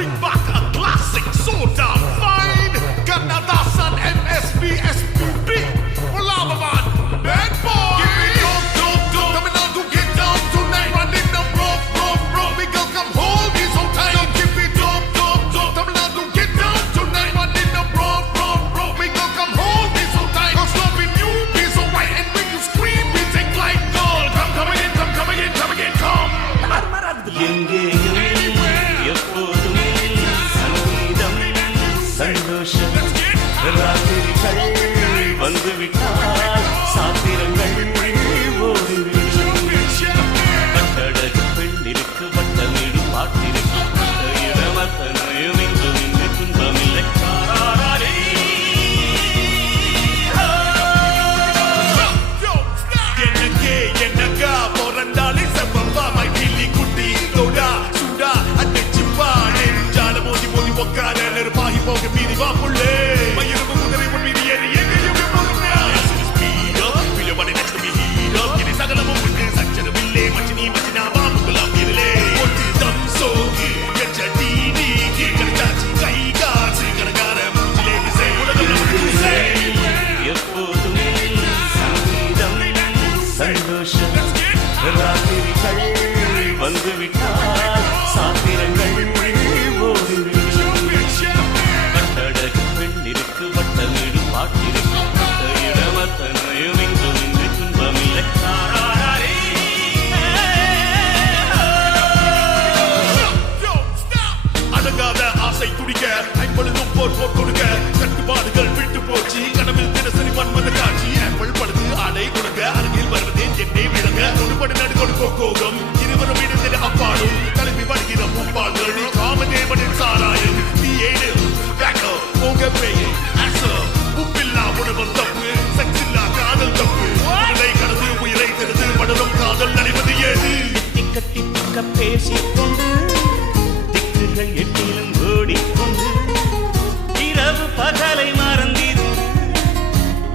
bring back a classic soda fine. Kannadasan MSB SPB. Olava man, bad boy. Give me dope. Coming on to get down tonight. Running the rope. We go come hold me so tight. Give me dope. Coming on to get down tonight. Running the rope. We go come hold me so tight. Cause loving you be so right. And when you scream, we take like gold. Come again. எப்போதுமே சங்கீதம் சந்தோஷம் ராத்திரிகள் வந்துவிட்டால் சாத்திரங்கள் ஓடிவிடும் கட்டழகு பெண்ணிற்கு வட்டமிடு பாட்டிற்கு இடமத்தனையும் இங்கும் இங்கு துன்பமில்லை என்னக்கா போறண்டாலே செவ்வா மை பில்லி குட்டி தோடா சுடா அடிச்சு பாடு ஜால மோதி உக்கார நெருப்பாகி போக மீறி வா புள்ளே மயிரும் குதிரை மீறி ஏறி எங்கேயும் போகுங்க ஸ்பீடோ பிள்ளை next to me hero இது சகலமும் உண்டு சச்சரவில்லை மச்சினா பாம்புலாம் இருளே ஒட்டி தம் சோகி எச்சடி நீகி கடிச்சாச்சி கை காசு கணக்கார மூஞ்சிலே விசை உலகம் சே எப்போதுமே சங்கீதம் சந்தோஷம் ராத்திரிகள் வந்துவிட்டால் சாத்திரங்கள் ஓடிவிடும் கட்டழகு பெண்ணிற்கு வட்டமிடு பாட்டிற்கு இடமத்தனையும் இங்கும் இங்கு துன்பமில்லை அடங்காத ஆசை துடிக்க ஐம்பொழுதும் போர் கொடுக்க கட்டுப்பாடுகள் விட்டு போச்சு கனவில் தினசரி மன்மத காட்சி ஆப்பிள் படுத்து ஆடை கொடுக்க அருகில் வருவதே என்னை விளங்க தொடுபடு நடுகொடு கோகம் இருவரும் இணைந்த அப்பாடும் தலைமை வருகிற முப்பாள்கள் காமதேவனின் சாராயம் நீ ஏடு பேக்கோ போக பேயே ஆசோ உப்பில்லா உணவம் தப்பு செக்ஸில்லா காதல் தப்பு உடலை கடந்து உயிரை திறந்து படரும் காதல் நடைவது ஏது கட்டி பக்க பேசிக்கொண்டு திக்குகள் எட்டிலும் ஓடிக்கொண்டு இரவு பகலை மறந்திரு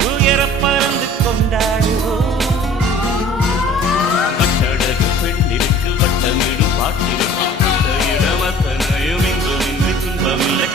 உயர பறந்து கொண்டாடுவோம் கட்டழகு பெண்ணிற்கு வட்டமிடு பாட்டிற்கு இடமத்தனையும் இங்கும் இங்கு துன்பமில்லை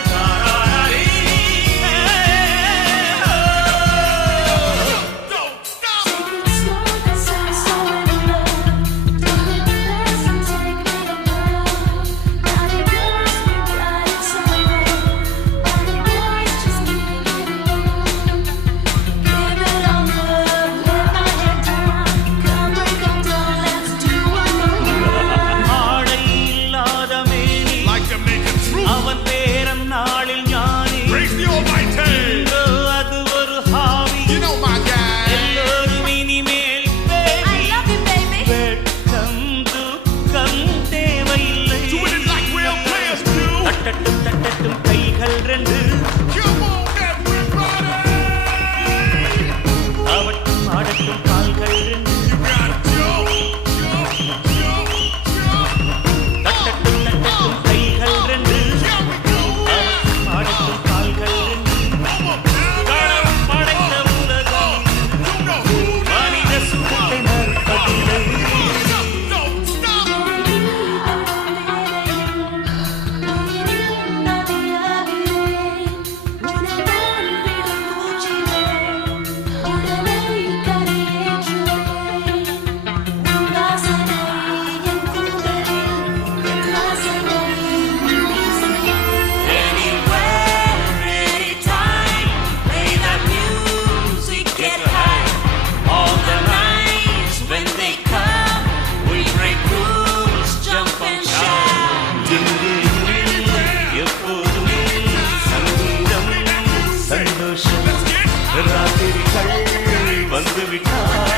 தட்டட்டும் கைகள் ரெண்டு ஆவட்டும் ஆடட்டும் கால்கள் ரெண்டு தட்டட்டும் கைகள் ரெண்டு ஆவட்டும் ஆடட்டும் கால்கள் ரெண்டு கடவுள் படைத்த உலகம் மனித சுகத்தை மறுப்பதில்லை ராத்திரிகள் வந்துவிட்டால்